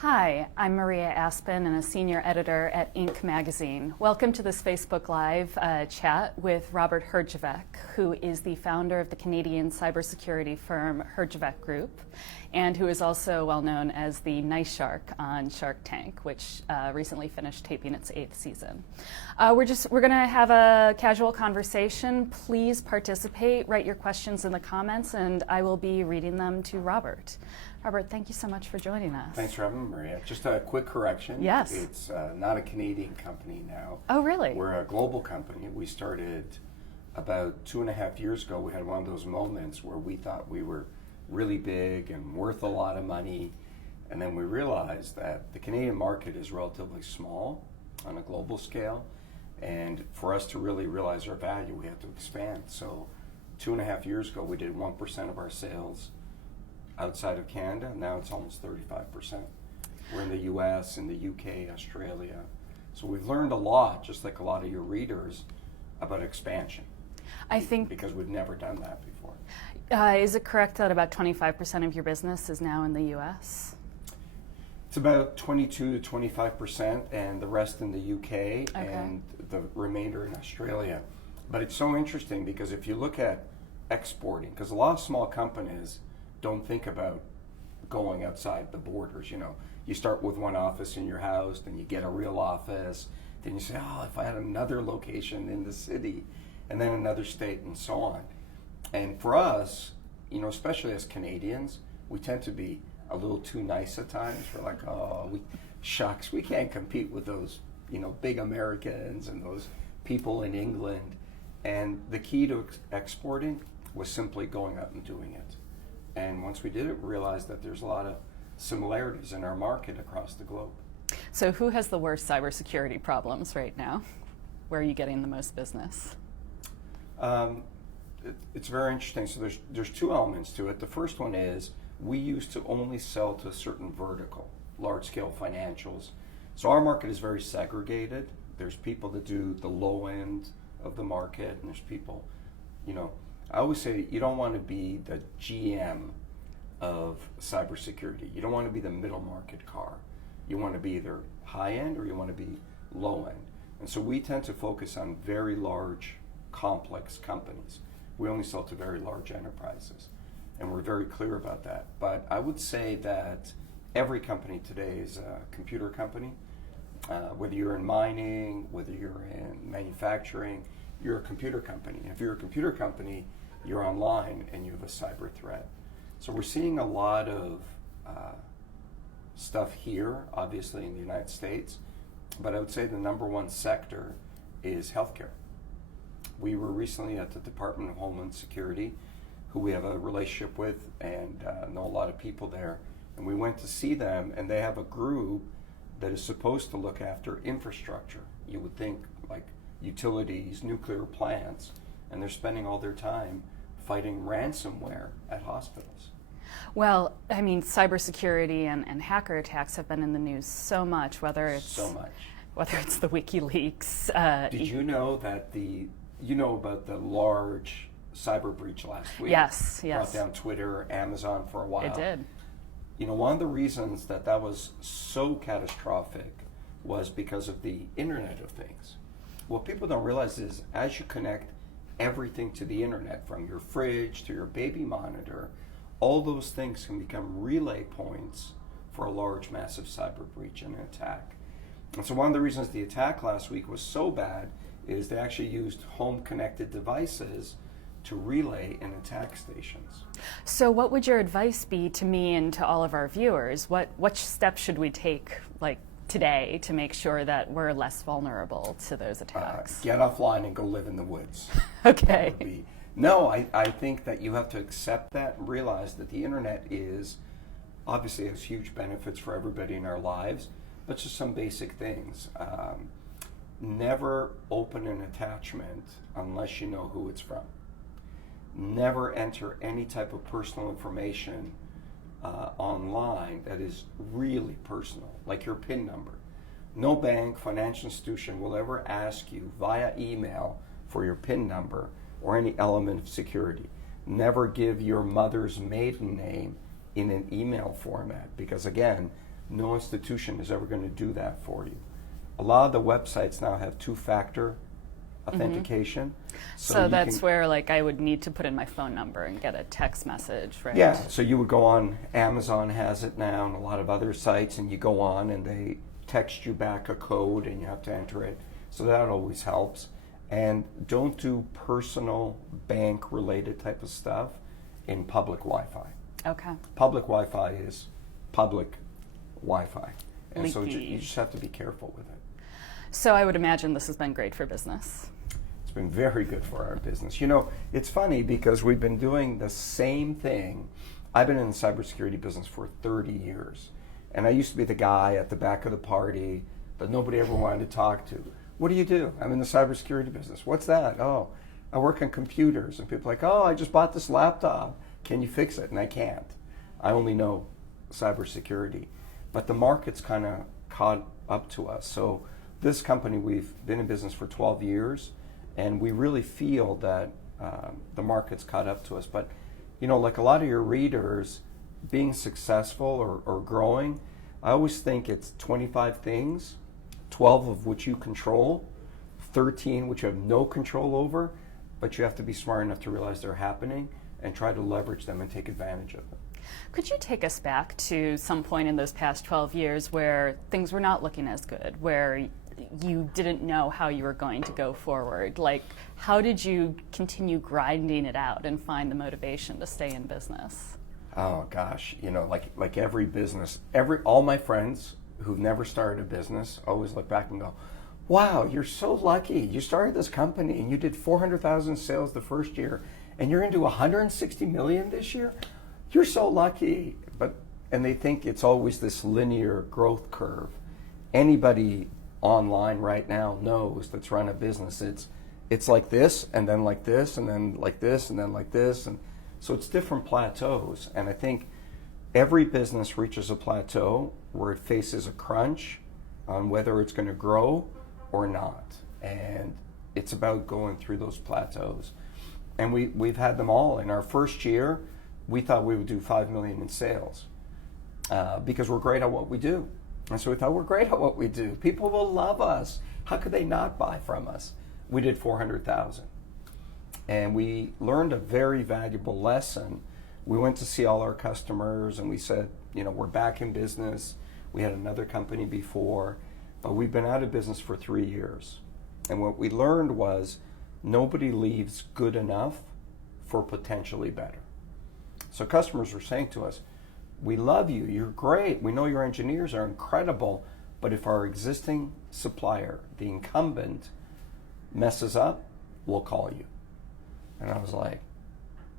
Hi, I'm Maria Aspen and a senior editor at Inc.Magazine. Welcome to this Facebook Live chat with Robert Hejavec, who is the founder of the Canadian cybersecurity firm Hejavec Group, and who is also well known as the Nice Shark on Shark Tank, which recently finished taping its 8th season. We're going to have a casual conversation. Please participate, write your questions in the comments, and I will be reading them to Robert. Robert, thank you so much for joining us. Thanks for having me, Maria. Just a quick correction. Yes. It's not a Canadian company now. Oh, really? We're a global company. We started about 2.5 years ago. We had one of those moments where we thought we were really big and worth a lot of money. And then we realized that the Canadian market is relatively small on a global scale. And for us to really realize our value, we have to expand. So 2.5 years ago, we did 1% of our sales outside of Canada. Now it's almost 35%. We're in the US, in the UK, Australia. So we've learned a lot, just like a lot of your readers, about expansion. I think because we've never done that before. Is it correct that about 25% of your business is now in the US? It's about 22 to 25%, and the rest in the UK, Okay. and the remainder in Australia. But it's so interesting because if you look at exporting, because a lot of small companies don't think about going outside the borders. You know, you start with one office in your house, then you get a real office, then you say, oh, if I had another location in the city, and then another state, and so on. And for us, you know, especially as Canadians, we tend to be a little too nice at times. We're like, oh, shucks, we can't compete with those, you know, big Americans and those people in England. And the key to exporting was simply going out and doing it. And once we did it, we realized that there's a lot of similarities in our market across the globe. So who has the worst cybersecurity problems right now? Where are you getting the most business? It's very interesting. So there's two elements to it. The first one is we used to only sell to a certain vertical, large-scale financials. So our market is very segregated. There's people that do the low end of the market, and there's people, you know, I always say you don't want to be the GM of cybersecurity. You don't want to be the middle market car. You want to be either high end or you want to be low end. And so we tend to focus on very large, complex companies. We only sell to very large enterprises. And we're very clear about that. But I would say that every company today is a computer company. Whether you're in mining, whether you're in manufacturing, you're a computer company. And if you're a computer company, you're online and you have a cyber threat. So we're seeing a lot of stuff here, obviously in the United States, but I would say the number one sector is healthcare. We were recently at the Department of Homeland Security, who we have a relationship with and know a lot of people there. And we went to see them, and they have a group that is supposed to look after infrastructure. You would think like utilities, nuclear plants, and they're spending all their time fighting ransomware at hospitals. Well, I mean, cybersecurity and hacker attacks have been in the news so much, whether it's the WikiLeaks. Did you know that you know about the large cyber breach last week? Yes. Brought down Twitter, Amazon for a while. It did. You know, one of the reasons that was so catastrophic was because of the Internet of Things. What people don't realize is as you connect everything to the internet, from your fridge to your baby monitor, all those things can become relay points for a large, massive cyber breach and an attack. And so one of the reasons the attack last week was so bad is they actually used home-connected devices to relay and attack stations. So what would your advice be to me and to all of our viewers? What steps should we take, like, today to make sure that we're less vulnerable to those attacks? Get offline and go live in the woods. Okay. No, I think that you have to accept that and realize that the internet obviously has huge benefits for everybody in our lives, but just some basic things. Never open an attachment unless you know who it's from. Never enter any type of personal information online that is really personal, like your PIN number. No bank, financial institution will ever ask you via email for your PIN number or any element of security. Never give your mother's maiden name in an email format, because again, No institution is ever going to do that for you. A lot of the websites now have two-factor authentication. So you that's can, where like I would need to put in my phone number and get a text message, right? Yeah, so you would go on, Amazon has it now, and a lot of other sites, and you go on and they text you back a code and you have to enter it. So that always helps. And don't do personal bank-related type of stuff in public Wi-Fi. Okay. Public Wi-Fi is public Wi-Fi. And so Leaky. you just have to be careful with it. So I would imagine this has been great for business. It's been very good for our business. You know, it's funny because we've been doing the same thing. I've been in the cybersecurity business for 30 years. And I used to be the guy at the back of the party that nobody ever wanted to talk to. What do you do? I'm in the cybersecurity business. What's that? Oh, I work on computers. And people are like, oh, I just bought this laptop. Can you fix it? And I can't. I only know cybersecurity. But the market's kind of caught up to us. So this company, we've been in business for 12 years, and we really feel that the market's caught up to us. But, you know, like a lot of your readers, being successful or growing, I always think it's 25 things, 12 of which you control, 13 which you have no control over, but you have to be smart enough to realize they're happening and try to leverage them and take advantage of them. Could you take us back to some point in those past 12 years where things were not looking as good, where you didn't know how you were going to go forward? Like, how did you continue grinding it out and find the motivation to stay in business? Oh gosh, you know, like every business, all my friends who've never started a business always look back and go, wow, you're so lucky. You started this company and you did 400,000 sales the first year and you're into 160 million this year. You're so lucky. And they think it's always this linear growth curve. Anybody online right now knows that's run a business. It's like this and then like this and then like this and then like this. And so it's different plateaus. And I think every business reaches a plateau where it faces a crunch on whether it's going to grow or not. And it's about going through those plateaus. And we've had them all. In our first year, we thought we would do 5 million in sales because we're great at what we do. And so we thought, we're great at what we do. People will love us. How could they not buy from us? We did 400,000. And we learned a very valuable lesson. We went to see all our customers and we said, you know, we're back in business. We had another company before, but we've been out of business for 3 years. And what we learned was nobody leaves good enough for potentially better. So customers were saying to us, we love you, you're great, we know your engineers are incredible, but if our existing supplier, the incumbent, messes up, we'll call you. And I was like,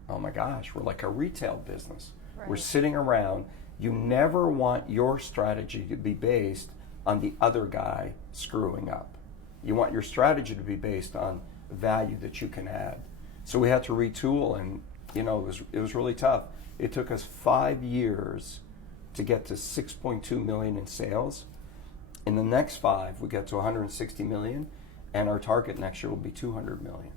oh my gosh, we're like a retail business. Right. We're sitting around. You never want your strategy to be based on the other guy screwing up. You want your strategy to be based on value that you can add. So we had to retool, and you know, it was really tough. It took us 5 years to get to 6.2 million in sales. In the next 5, we get to 160 million, and our target next year will be 200 million.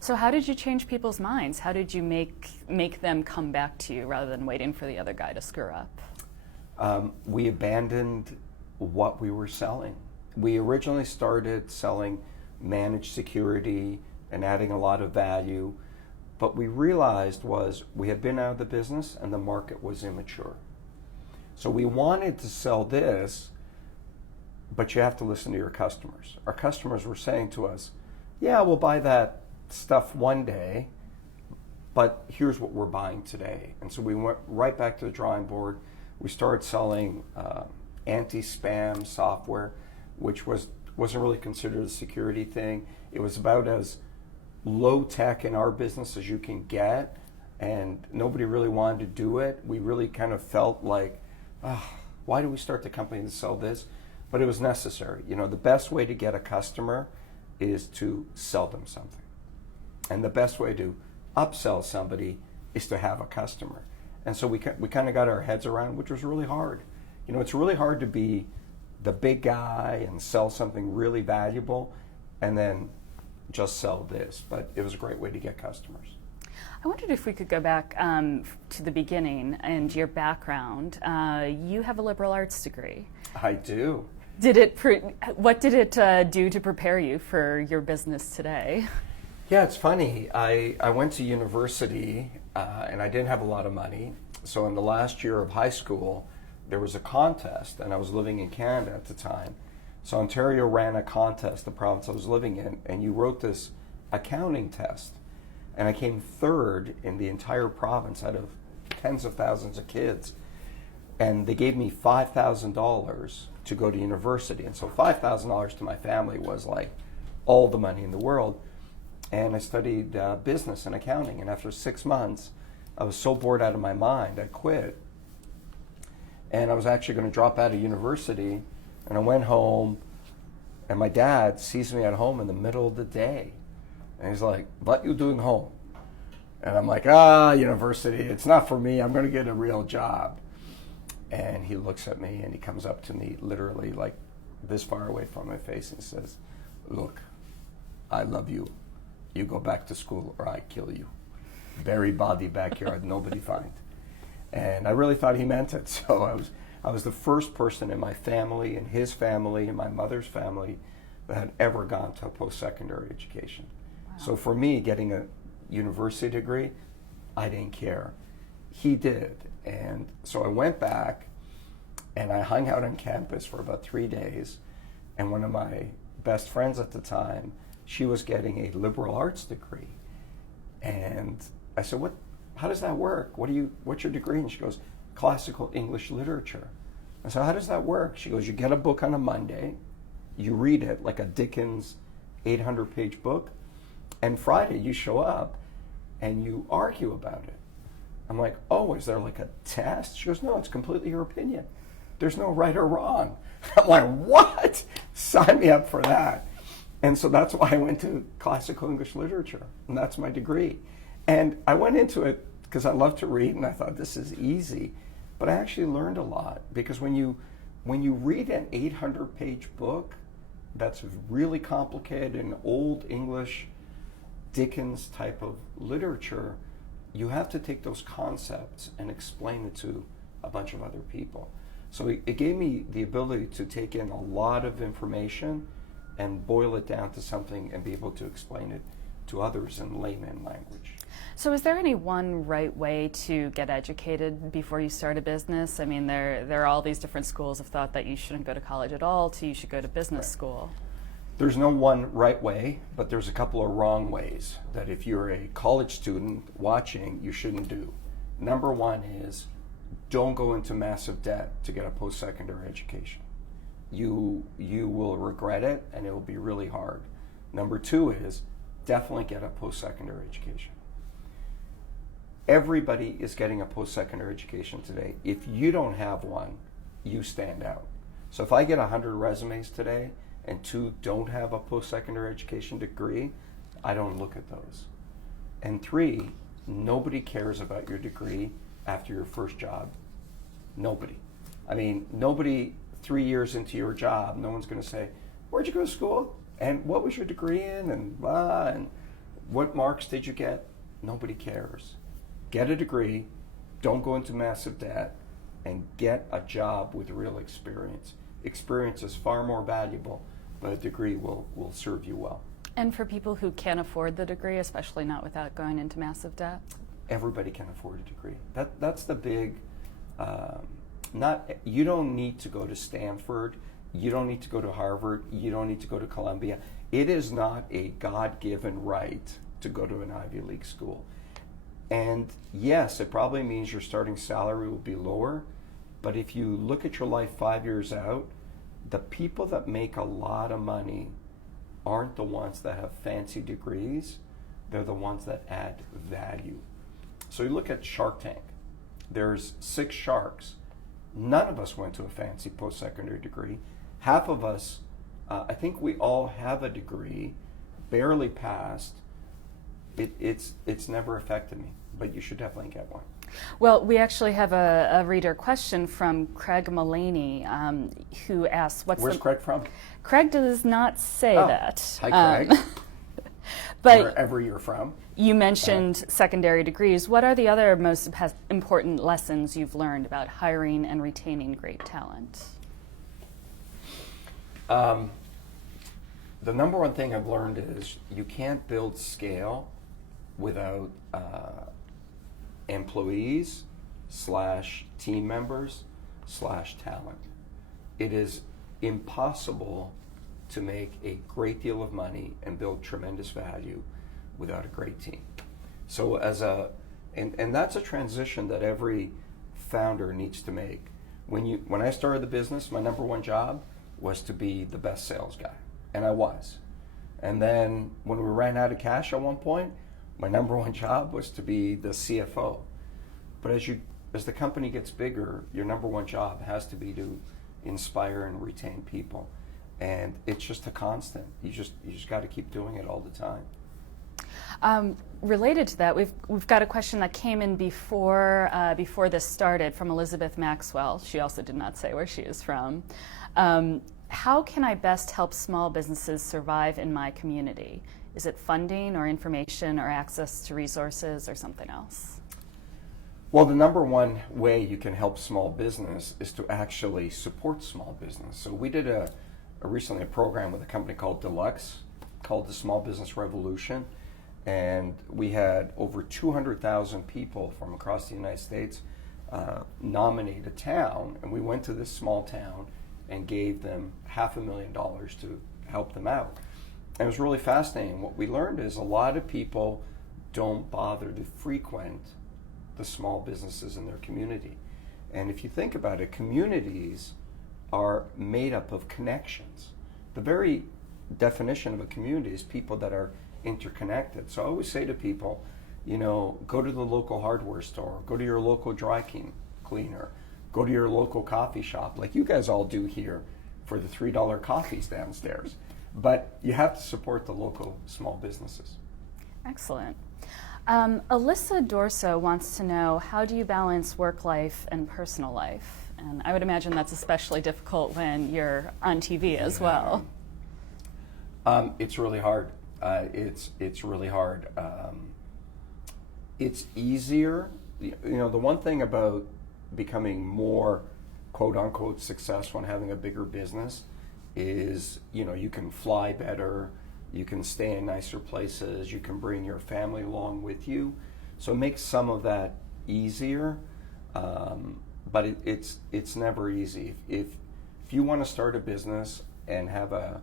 So how did you change people's minds? How did you make them come back to you rather than waiting for the other guy to screw up? We abandoned what we were selling. We originally started selling managed security and adding a lot of value. What we realized was we had been out of the business and the market was immature. So we wanted to sell this, but you have to listen to your customers. Our customers were saying to us, yeah, we'll buy that stuff one day, but here's what we're buying today. And so we went right back to the drawing board. We started selling anti-spam software, which wasn't really considered a security thing. It was about as low tech in our business as you can get, and nobody really wanted to do it. We really kind of felt like, why do we start the company to sell this? But it was necessary. You know, the best way to get a customer is to sell them something. And the best way to upsell somebody is to have a customer. And so we kind of got our heads around, which was really hard. You know, it's really hard to be the big guy and sell something really valuable and then just sell this, but it was a great way to get customers. I wondered if we could go back to the beginning and your background. You have a liberal arts degree. I do. What did it do to prepare you for your business today? Yeah, it's funny. I went to university and I didn't have a lot of money. So in the last year of high school, there was a contest, and I was living in Canada at the time. So Ontario ran a contest, the province I was living in, and you wrote this accounting test. And I came third in the entire province out of tens of thousands of kids. And they gave me $5,000 to go to university. And so $5,000 to my family was like all the money in the world. And I studied business and accounting. And after 6 months, I was so bored out of my mind, I quit. And I was actually going to drop out of university. And I went home, and my dad sees me at home in the middle of the day. And he's like, "What you doing home?" And I'm like, university, it's not for me. I'm going to get a real job. And he looks at me, and he comes up to me literally like this far away from my face and says, "Look, I love you. You go back to school or I kill you. Bury body backyard, nobody find." And I really thought he meant it. So I was the first person in my family, and his family, and my mother's family that had ever gone to a post-secondary education. Wow. So for me, getting a university degree, I didn't care. He did. And so I went back, and I hung out on campus for about 3 days. And one of my best friends at the time, she was getting a liberal arts degree. And I said, how does that work? What's your degree? And she goes, classical English literature. I said, how does that work? She goes, you get a book on a Monday, you read it like a Dickens 800-page book, and Friday you show up and you argue about it. I'm like, oh, is there like a test? She goes, no, it's completely your opinion. There's no right or wrong. I'm like, what? Sign me up for that. And so that's why I went to classical English literature, and that's my degree. And I went into it because I love to read, and I thought this is easy. But I actually learned a lot, because when you read an 800-page book that's really complicated and old English Dickens type of literature, you have to take those concepts and explain it to a bunch of other people. So it gave me the ability to take in a lot of information and boil it down to something and be able to explain it to others in layman language. So is there any one right way to get educated before you start a business? I mean, there are all these different schools of thought that you shouldn't go to college at all to you should go to business school. There's no one right way, but there's a couple of wrong ways that if you're a college student watching, you shouldn't do. Number one is don't go into massive debt to get a post-secondary education. You will regret it, and it will be really hard. Number two is definitely get a post-secondary education. Everybody is getting a post-secondary education today. If you don't have one, you stand out. So if I get 100 resumes today and 2 don't have a post-secondary education degree, I don't look at those. And 3, nobody cares about your degree after your first job. Nobody. I mean, nobody 3 years into your job, no one's going to say, where'd you go to school? And what was your degree in? And blah, and what marks did you get? Nobody cares. Get a degree, don't go into massive debt, and get a job with real experience. Experience is far more valuable, but a degree will serve you well. And for people who can't afford the degree, especially not without going into massive debt? Everybody can afford a degree. That's the big, you don't need to go to Stanford, you don't need to go to Harvard, you don't need to go to Columbia. It is not a God-given right to go to an Ivy League school. And yes, it probably means your starting salary will be lower, but if you look at your life 5 years out, the people that make a lot of money aren't the ones that have fancy degrees, they're the ones that add value. So you look at Shark Tank, there's 6 sharks. None of us went to a fancy post-secondary degree. Half of us, I think we all have a degree, barely passed. It's never affected me, but you should definitely get one. Well, we actually have a reader question from Craig Mullaney, who asks, Where's Craig from? Craig does not say that. Hi, Craig. But wherever you're from. you mentioned secondary degrees. What are the other most important lessons you've learned about hiring and retaining great talent? The number one thing I've learned is you can't build scale without employees / team members / talent. It is impossible to make a great deal of money and build tremendous value without a great team. So and that's a transition that every founder needs to make. When I started the business, my number one job was to be the best sales guy, and I was. And then when we ran out of cash at one point, my number one job was to be the CFO. But as the company gets bigger, your number one job has to be to inspire and retain people. And it's just a constant. You just got to keep doing it all the time. Related to that, we've got a question that came in before this started from Elizabeth Maxwell. She also did not say where she is from. How can I best help small businesses survive in my community? Is it funding or information or access to resources or something else? Well, the number one way you can help small business is to actually support small business. So we did recently a program with a company called Deluxe, called the Small Business Revolution, and we had over 200,000 people from across the United States nominate a town, and we went to this small town and gave them $500,000 to help them out. And it was really fascinating. What we learned is a lot of people don't bother to frequent the small businesses in their community. And if you think about it, communities are made up of connections. The very definition of a community is people that are interconnected. So I always say to people, go to the local hardware store, go to your local dry cleaner, go to your local coffee shop, like you guys all do here for the $3 coffees downstairs. But you have to support the local small businesses. Excellent. Alyssa Dorso wants to know, how do you balance work life and personal life? And I would imagine that's especially difficult when you're on TV as well. It's really hard. It's really hard. It's easier. The one thing about becoming more quote unquote successful and having a bigger business is, you can fly better, you can stay in nicer places, you can bring your family along with you. So it makes some of that easier, but it's never easy. If you want to start a business and have a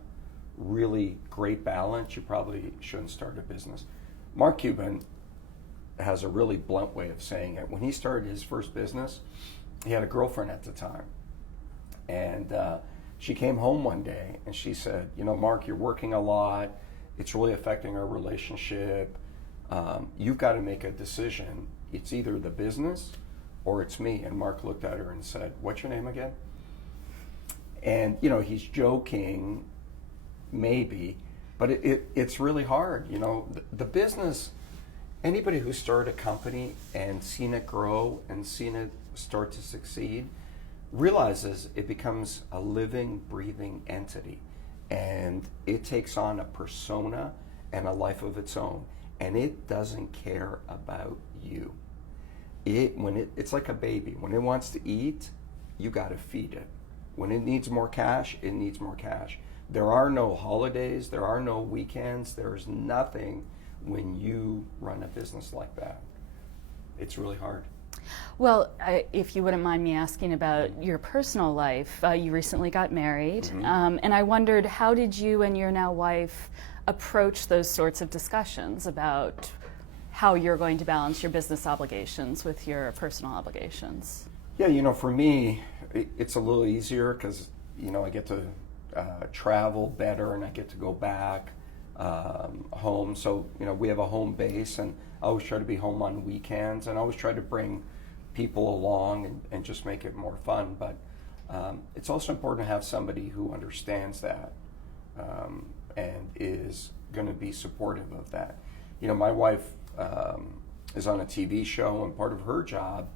really great balance, you probably shouldn't start a business. Mark Cuban has a really blunt way of saying it. When he started his first business, he had a girlfriend at the time. And she came home one day and she said, Mark, you're working a lot. It's really affecting our relationship. You've got to make a decision. It's either the business or it's me. And Mark looked at her and said, what's your name again? And, he's joking, maybe, but it's really hard. The business, anybody who started a company and seen it grow and seen it start to succeed realizes it becomes a living, breathing entity. And it takes on a persona and a life of its own. And it doesn't care about you. It's like a baby. When it wants to eat, you got to feed it. When it needs more cash, it needs more cash. There are no holidays. There are no weekends. There's nothing when you run a business like that. It's really hard. Well, if you wouldn't mind me asking about your personal life, you recently got married, and I wondered, how did you and your now wife approach those sorts of discussions about how you're going to balance your business obligations with your personal obligations? Yeah, for me, it's a little easier because, I get to travel better and I get to go back home. So, we have a home base, and I always try to be home on weekends, and I always try to bring people along and just make it more fun. But it's also important to have somebody who understands that and is going to be supportive of that. My wife is on a TV show, and part of her job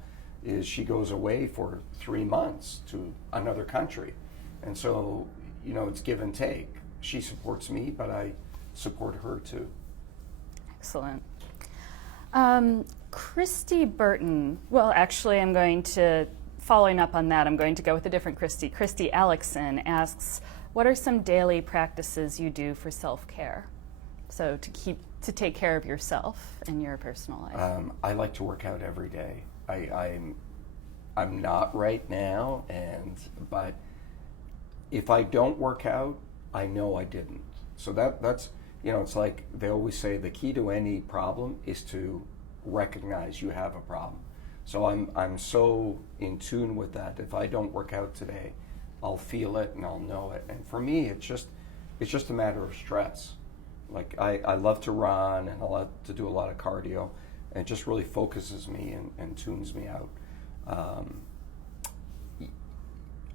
is she goes away for 3 months to another country. And so, it's give and take. She supports me, but I support her too. Excellent. Christy Burton, well, actually, following up on that, I'm going to go with a different Christy. Christy Alexson asks, what are some daily practices you do for self-care? So to take care of yourself in your personal life. I like to work out every day. I'm not right now, but if I don't work out, I know I didn't. So that's, it's like they always say the key to any problem is to recognize you have a problem. So I'm so in tune with that. If I don't work out today, I'll feel it and I'll know it. And for me, it's just a matter of stress. Like I love to run and I love to do a lot of cardio, and it just really focuses me and tunes me out.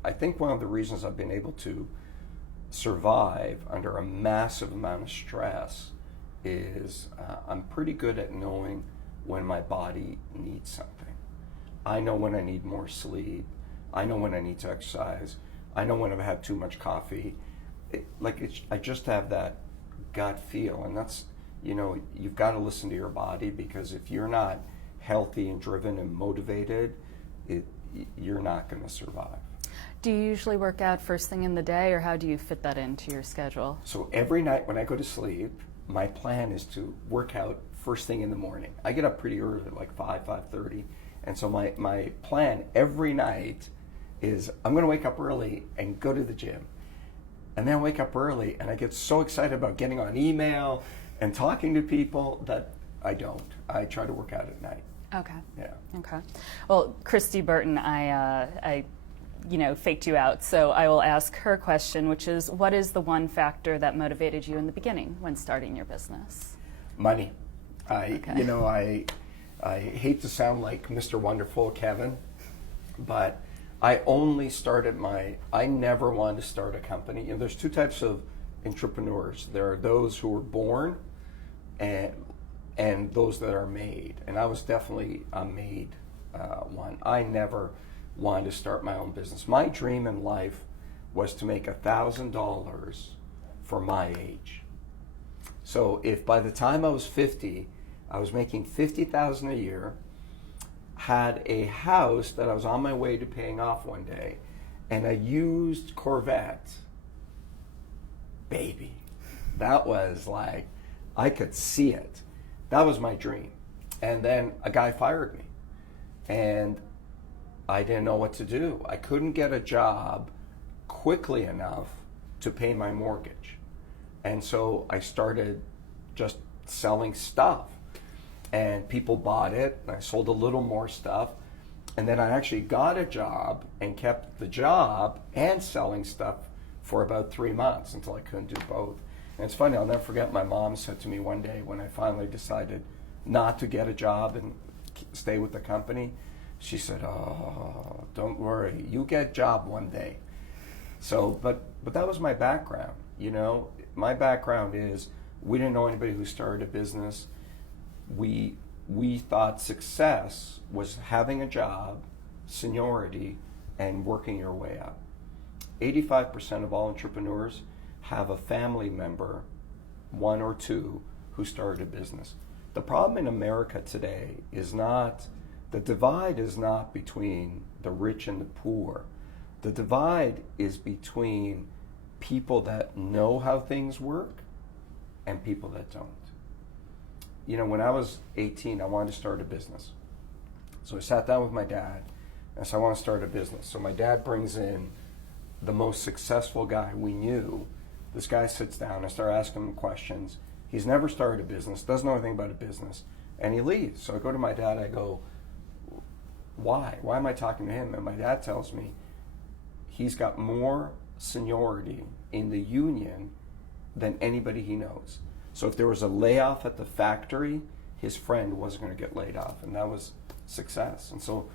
I think one of the reasons I've been able to survive under a massive amount of stress is I'm pretty good at knowing when my body needs something. I know when I need more sleep. I know when I need to exercise. I know when I've had too much coffee. I just have that gut feel, and that's, you've got to listen to your body, because if you're not healthy and driven and motivated, you're not going to survive. Do you usually work out first thing in the day, or how do you fit that into your schedule? So every night when I go to sleep, my plan is to work out first thing in the morning. I get up pretty early, like 5:30, and so my plan every night is I'm going to wake up early and go to the gym. And then I wake up early and I get so excited about getting on email and talking to people that I don't. I try to work out at night. Okay. Yeah. Okay. Well, Christy Burton, I faked you out, so I will ask her question, which is, what is the one factor that motivated you in the beginning when starting your business? Money. Okay. I hate to sound like Mr. Wonderful Kevin, but I only started I never wanted to start a company. There's two types of entrepreneurs. There are those who were born and those that are made. And I was definitely a made one. I never wanted to start my own business. My dream in life was to make $1,000 for my age. So if by the time I was 50, I was making $50,000 a year, had a house that I was on my way to paying off one day, and a used Corvette, baby, that was like, I could see it. That was my dream. And then a guy fired me, and I didn't know what to do. I couldn't get a job quickly enough to pay my mortgage. And so I started just selling stuff. And people bought it, and I sold a little more stuff. And then I actually got a job and kept the job and selling stuff for about 3 months until I couldn't do both. And it's funny, I'll never forget, my mom said to me one day when I finally decided not to get a job and stay with the company, she said, "Oh, don't worry, you get a job one day." So, but that was my background, My background is, we didn't know anybody who started a business. We thought success was having a job, seniority, and working your way up. 85% of all entrepreneurs have a family member, one or two, who started a business. The problem in America today is not, the divide is not between the rich and the poor. The divide is between people that know how things work and people that don't. When I was 18, I wanted to start a business. So I sat down with my dad and said, I want to start a business. So my dad brings in the most successful guy we knew. This guy sits down, I start asking him questions. He's never started a business, doesn't know anything about a business, and he leaves. So I go to my dad, I go, why? Why am I talking to him? And my dad tells me he's got more seniority in the union than anybody he knows. So if there was a layoff at the factory, his friend wasn't going to get laid off, and that was success. And so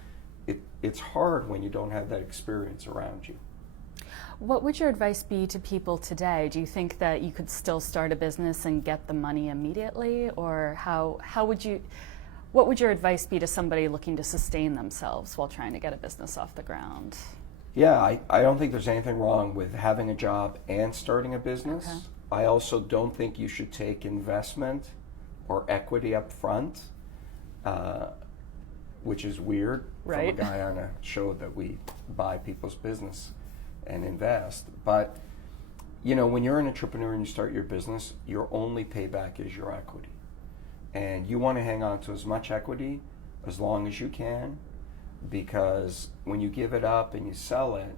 it's hard when you don't have that experience around you. What would your advice be to people today? Do you think that you could still start a business and get the money immediately, or what would your advice be to somebody looking to sustain themselves while trying to get a business off the ground? Yeah, I don't think there's anything wrong with having a job and starting a business. Okay. I also don't think you should take investment or equity up front, which is weird Right. from a guy on a show that we buy people's business and invest. But when you're an entrepreneur and you start your business, your only payback is your equity. And you want to hang on to as much equity as long as you can, because when you give it up and you sell it,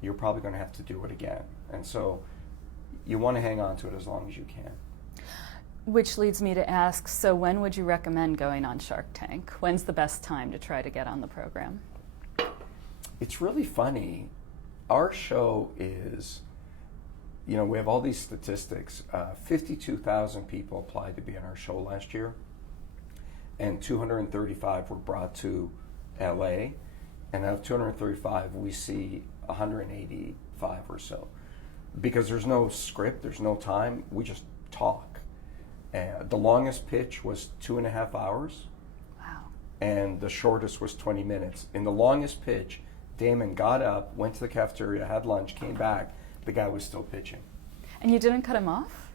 you're probably going to have to do it again. And so you want to hang on to it as long as you can. Which leads me to ask, so when would you recommend going on Shark Tank? When's the best time to try to get on the program? It's really funny. Our show is, we have all these statistics. 52,000 people applied to be on our show last year, and 235 were brought to LA. And out of 235, we see 185 or so. Because there's no script, there's no time, we just talk. The longest pitch was 2.5 hours. Wow. And the shortest was 20 minutes. In the longest pitch, Damon got up, went to the cafeteria, had lunch, came back, the guy was still pitching. And you didn't cut him off?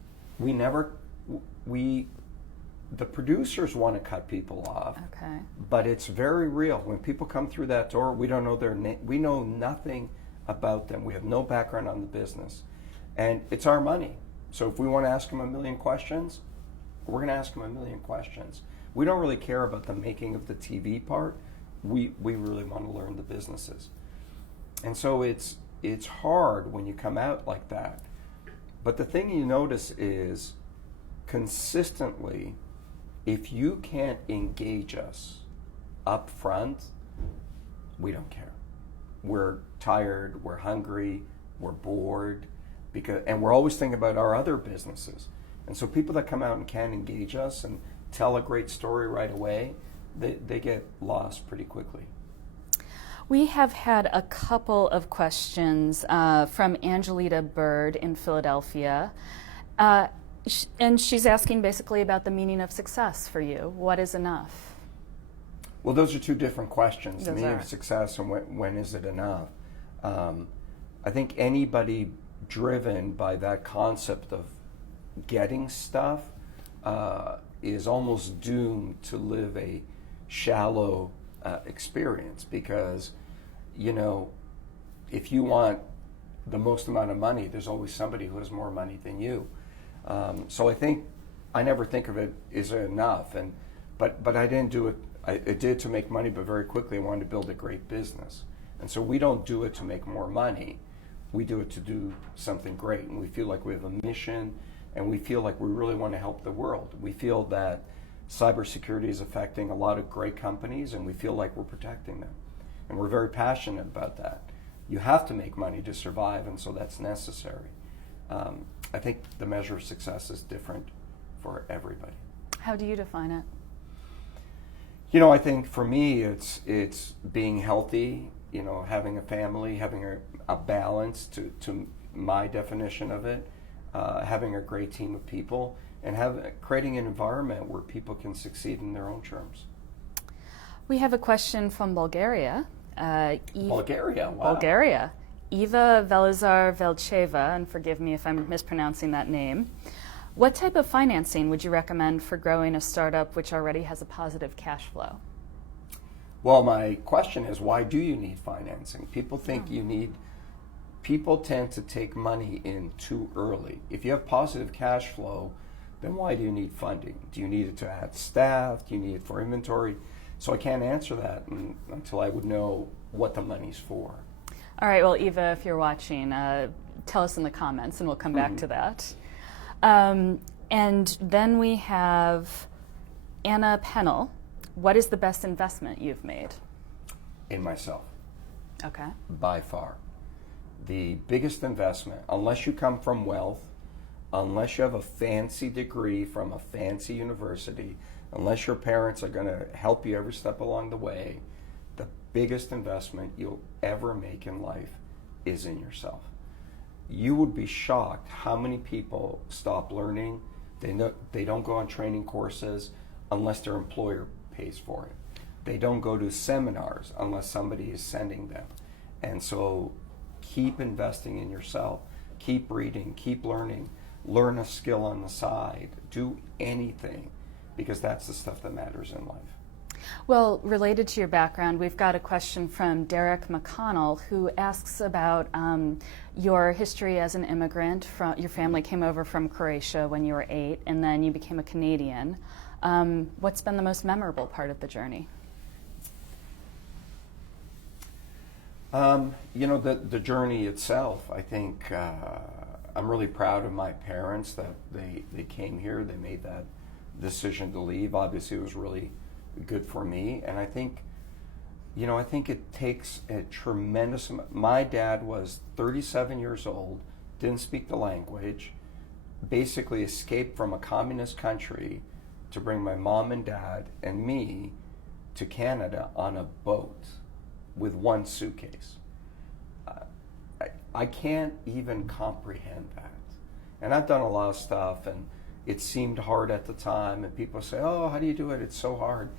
The producers want to cut people off. Okay. But it's very real. When people come through that door, we don't know their name. We know nothing about them. We have no background on the business. And it's our money. So if we want to ask them a million questions, we're going to ask them a million questions. We don't really care about the making of the TV part. We really want to learn the businesses. And so it's hard when you come out like that. But the thing you notice is consistently, if you can't engage us up front, we don't care. We're tired, we're hungry, we're bored, and we're always thinking about our other businesses. And so people that come out and can't engage us and tell a great story right away, they get lost pretty quickly. We have had a couple of questions from Angelita Bird in Philadelphia. And she's asking basically about the meaning of success for you. What is enough? Well, those are two different questions. The Those meaning are. of success and when is it enough? I think anybody driven by that concept of getting stuff is almost doomed to live a shallow experience, because if you want the most amount of money, there's always somebody who has more money than you. So I never think of it, is it enough? But I didn't do it. I did to make money, but very quickly I wanted to build a great business. And so we don't do it to make more money. We do it to do something great. And we feel like we have a mission, and we feel like we really want to help the world. We feel that cybersecurity is affecting a lot of great companies, and we feel like we're protecting them. And we're very passionate about that. You have to make money to survive, and so that's necessary. I think the measure of success is different for everybody. How do you define it? I think for me, it's being healthy, having a family, having a balance to my definition of it, having a great team of people, and creating an environment where people can succeed in their own terms. We have a question from Bulgaria. Bulgaria, wow. Bulgaria. Eva Velizar Velcheva, and forgive me if I'm mispronouncing that name. What type of financing would you recommend for growing a startup which already has a positive cash flow? Well, my question is, why do you need financing? People think people tend to take money in too early. If you have positive cash flow, then why do you need funding? Do you need it to add staff? Do you need it for inventory? So I can't answer that until I would know what the money's for. All right, well, Eva, if you're watching, tell us in the comments and we'll come back to that. And then we have Anna Pennell. What is the best investment you've made? In myself. Okay. By far. The biggest investment, unless you come from wealth, unless you have a fancy degree from a fancy university, unless your parents are going to help you every step along the way, the biggest investment you'll ever make in life is in yourself. You would be shocked how many people stop learning. They don't go on training courses unless their employer pays for it. They don't go to seminars unless somebody is sending them. And so keep investing in yourself. Keep reading, keep learning. Learn a skill on the side. Do anything. because that's the stuff that matters in life. Well, related to your background, we've got a question from Derek McConnell, who asks about your history as an immigrant. Your family came over from Croatia when you were 8, and then you became a Canadian. What's been the most memorable part of the journey? The journey itself, I think I'm really proud of my parents that they came here, they made that decision to leave. Obviously, it was really good for me, and I think it takes a tremendous amount. My dad was 37 years old, didn't speak the language, basically escaped from a communist country to bring my mom and dad and me to Canada on a boat with one suitcase. I can't even comprehend that. And I've done a lot of stuff, and it seemed hard at the time, and people say, oh, how do you do it? It's so hard.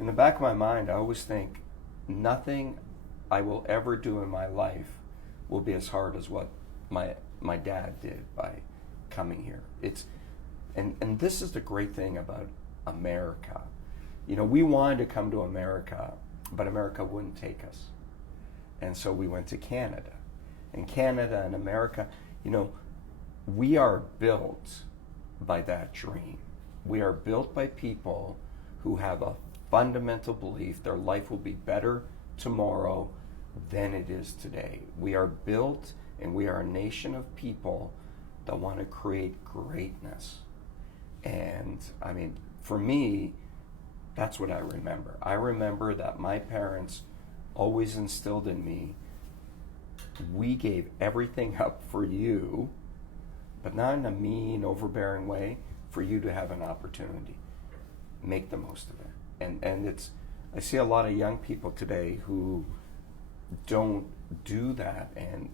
In the back of my mind, I always think, nothing I will ever do in my life will be as hard as what my dad did by coming here. And this is the great thing about America. We wanted to come to America, but America wouldn't take us. And so we went to Canada. And Canada and America, we are built by that dream. We are built by people who have a fundamental belief their life will be better tomorrow than it is today. We are built, and we are a nation of people that want to create greatness. And for me, that's what I remember. I remember that my parents always instilled in me, we gave everything up for you, but not in a mean, overbearing way, for you to have an opportunity. Make the most of it. And I see a lot of young people today who don't do that, and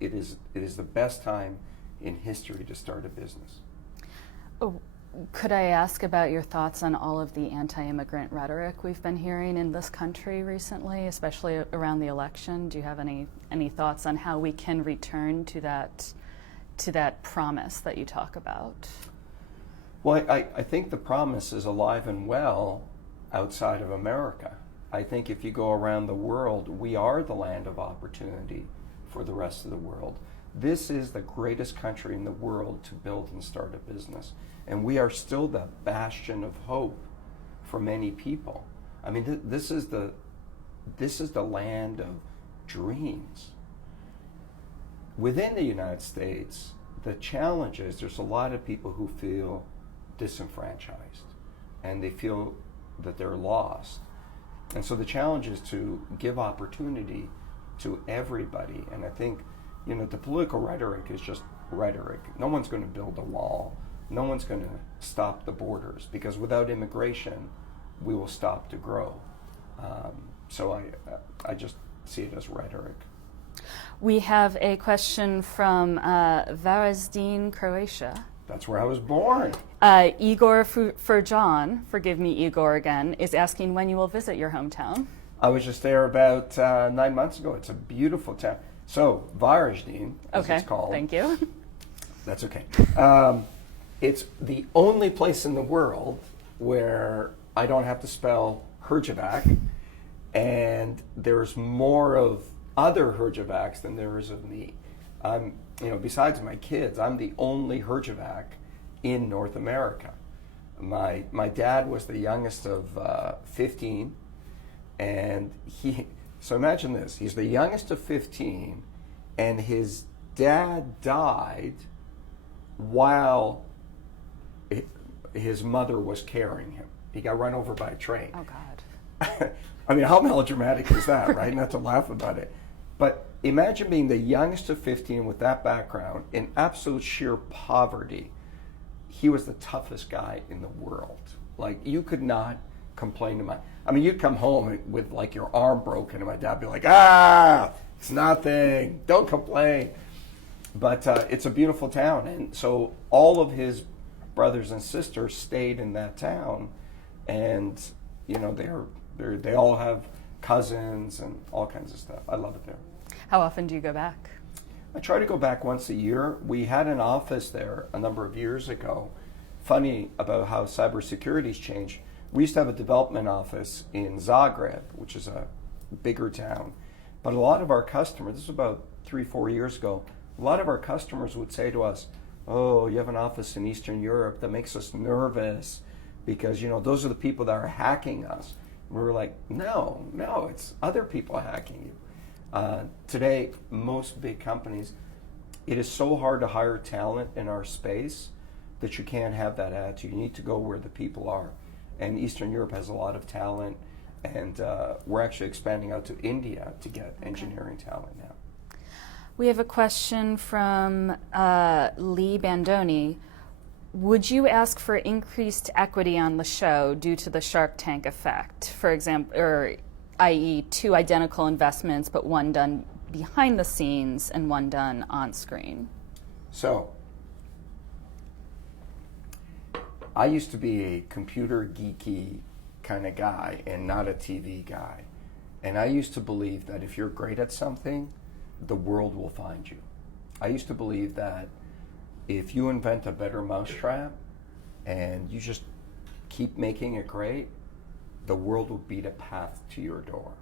it is the best time in history to start a business. Oh, could I ask about your thoughts on all of the anti-immigrant rhetoric we've been hearing in this country recently, especially around the election? Do you have any thoughts on how we can return to that promise that you talk about? Well, I think the promise is alive and well outside of America. I think if you go around the world, we are the land of opportunity for the rest of the world. This is the greatest country in the world to build and start a business. And we are still the bastion of hope for many people. This is the land of dreams. Within the United States, the challenge is there's a lot of people who feel disenfranchised, and they feel that they're lost. And so the challenge is to give opportunity to everybody. And I think, the political rhetoric is just rhetoric. No one's going to build a wall. No one's going to stop the borders, because without immigration, we will stop to grow. So I just see it as rhetoric. We have a question from Varazdin, Croatia. That's where I was born. Igor Furjan, forgive me, Igor again, is asking when you will visit your hometown. I was just there about 9 months ago. It's a beautiful town. So, Varazdin, as it's called. Thank you. That's okay. It's the only place in the world where I don't have to spell Hejavec, and there's more of other Hejavecs than there is of me. Besides my kids, I'm the only Hejavec in North America. My dad was the youngest of 15, and so imagine this, he's the youngest of 15, and his dad died while his mother was carrying him. He got run over by a train. Oh, God. How melodramatic is that, right? Not to laugh about it. But imagine being the youngest of 15 with that background in absolute sheer poverty. He was the toughest guy in the world. Like, you could not complain to you'd come home with like your arm broken, and my dad would be like, it's nothing, don't complain. But it's a beautiful town, and so all of his brothers and sisters stayed in that town, and they all have cousins and all kinds of stuff. I love it there. How often do you go back? I try to go back once a year. We had an office there a number of years ago funny about how cybersecurity's changed. We used to have a development office in Zagreb, which is a bigger town. But a lot of our customers, this was about 3-4 years ago, a lot of our customers would say to us, oh, you have an office in Eastern Europe, that makes us nervous because, those are the people that are hacking us. And we were like, no, it's other people hacking you. Today, most big companies, it is so hard to hire talent in our space that you can't have that attitude. You need to go where the people are. And Eastern Europe has a lot of talent, and we're actually expanding out to India to get engineering talent now. We have a question from Lee Bandoni. Would you ask for increased equity on the show due to the Shark Tank effect? For example, or i.e. 2 identical investments, but one done behind the scenes and one done on screen? So, I used to be a computer geeky kind of guy and not a TV guy. And I used to believe that if you're great at something, the world will find you. I used to believe that if you invent a better mousetrap and you just keep making it great, the world will beat a path to your door.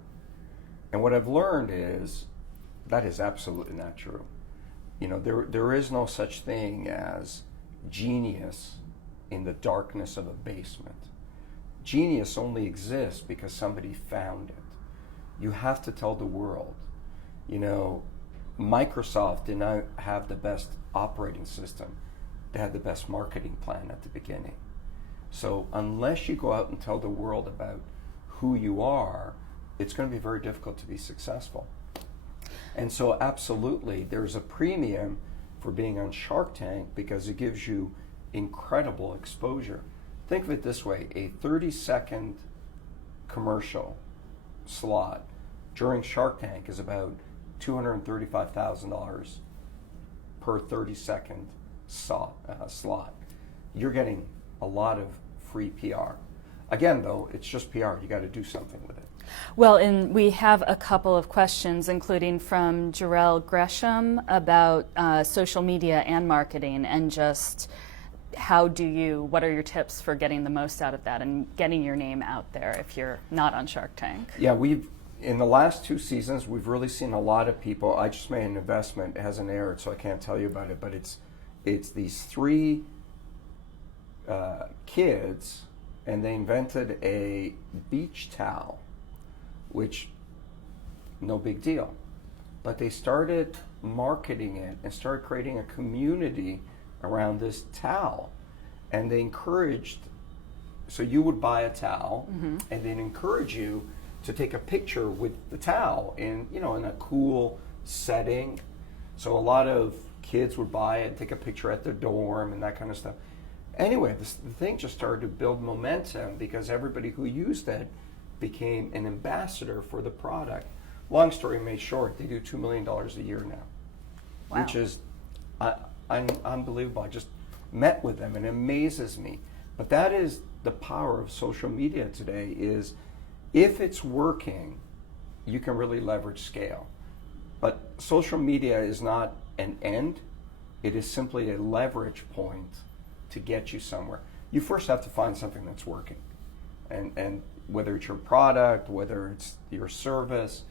And what I've learned is that is absolutely not true. There is no such thing as genius in the darkness of a basement. Genius only exists because somebody found it. You have to tell the world. Microsoft did not have the best operating system. They had the best marketing plan at the beginning. So unless you go out and tell the world about who you are, it's going to be very difficult to be successful. And so absolutely, there's a premium for being on Shark Tank because it gives you incredible exposure. Think of it this way, a 30-second commercial slot during Shark Tank is about $235,000 per 30-second slot. You're getting a lot of free PR. Again, though, it's just PR. You got to do something with it. Well, and we have a couple of questions, including from Jarell Gresham about social media and marketing, and just what are your tips for getting the most out of that and getting your name out there if you're not on Shark Tank? Yeah, in the last 2 seasons, we've really seen a lot of people. I just made an investment. It hasn't aired, so I can't tell you about it, but it's these 3 kids, and they invented a beach towel, which, no big deal. But they started marketing it and started creating a community around this towel. And they encouraged, so you would buy a towel, and they'd encourage you to take a picture with the towel in a cool setting. So a lot of kids would buy it, take a picture at their dorm and that kind of stuff. Anyway, the thing just started to build momentum because everybody who used it became an ambassador for the product. Long story made short, they do $2 million a year now, wow. Which is unbelievable. I just met with them and it amazes me. But that is the power of social media today is if it's working, you can really leverage scale. But social media is not an end. It is simply a leverage point to get you somewhere. You first have to find something that's working. And whether it's your product, whether it's your service,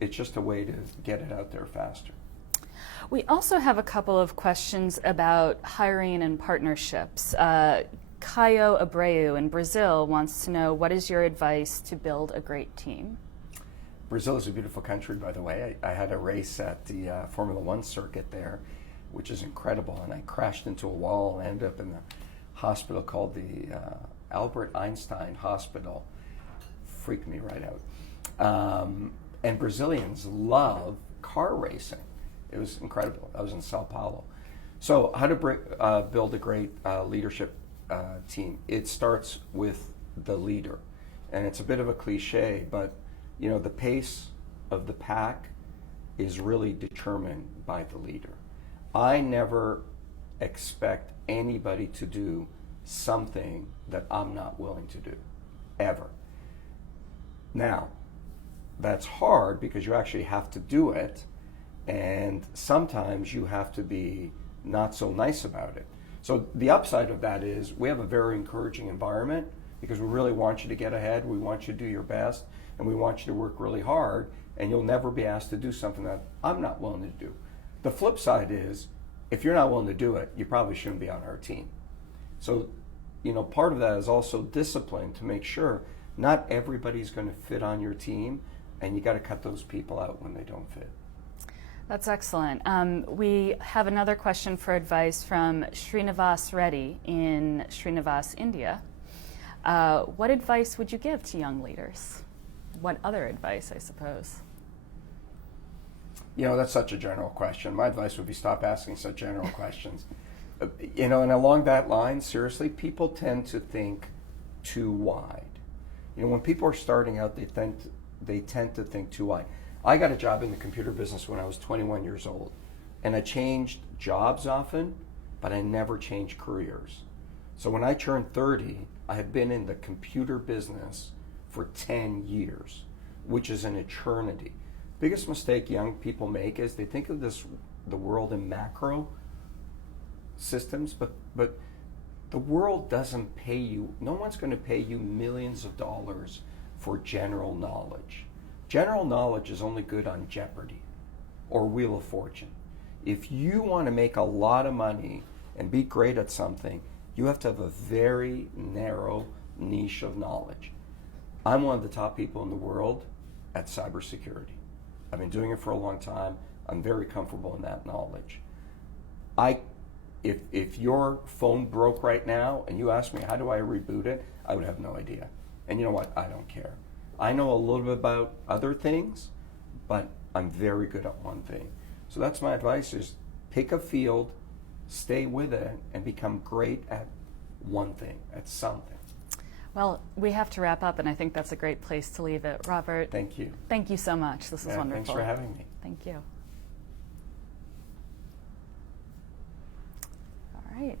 it's just a way to get it out there faster. We also have a couple of questions about hiring and partnerships. Caio Abreu in Brazil wants to know, what is your advice to build a great team? Brazil is a beautiful country, by the way. I had a race at the Formula One circuit there, which is incredible, and I crashed into a wall and ended up in the hospital called the Albert Einstein Hospital. Freaked me right out. And Brazilians love car racing. It was incredible. I was in Sao Paulo. So how to build a great leadership team? It starts with the leader. And it's a bit of a cliche, but the pace of the pack is really determined by the leader. I never expect anybody to do something that I'm not willing to do, ever. Now, that's hard because you actually have to do it, and sometimes you have to be not so nice about it. So the upside of that is we have a very encouraging environment because we really want you to get ahead, we want you to do your best, and we want you to work really hard, and you'll never be asked to do something that I'm not willing to do. The flip side is, if you're not willing to do it, you probably shouldn't be on our team. So, part of that is also discipline to make sure not everybody's going to fit on your team, and you got to cut those people out when they don't fit. That's excellent. We have another question for advice from Srinivas Reddy in Srinivas, India. What advice would you give to young leaders? What other advice, I suppose? That's such a general question. My advice would be stop asking such general questions. And along that line, seriously, people tend to think too wide. When people are starting out, they tend to think too wide. I got a job in the computer business when I was 21 years old, and I changed jobs often, but I never changed careers. So when I turned 30, I had been in the computer business for 10 years, which is an eternity. Biggest mistake young people make is they think of the world in macro systems, but the world doesn't pay you. No one's going to pay you millions of dollars for general knowledge. General knowledge is only good on Jeopardy or Wheel of Fortune. If you want to make a lot of money and be great at something, you have to have a very narrow niche of knowledge. I'm one of the top people in the world at cybersecurity. I've been doing it for a long time. I'm very comfortable in that knowledge. If your phone broke right now and you asked me how do I reboot it, I would have no idea. And you know what? I don't care. I know a little bit about other things, but I'm very good at one thing. So that's my advice is pick a field, stay with it, and become great at one thing, at something. Well, we have to wrap up, and I think that's a great place to leave it. Robert, thank you. Thank you so much. This was wonderful. Thanks for having me. Thank you. All right.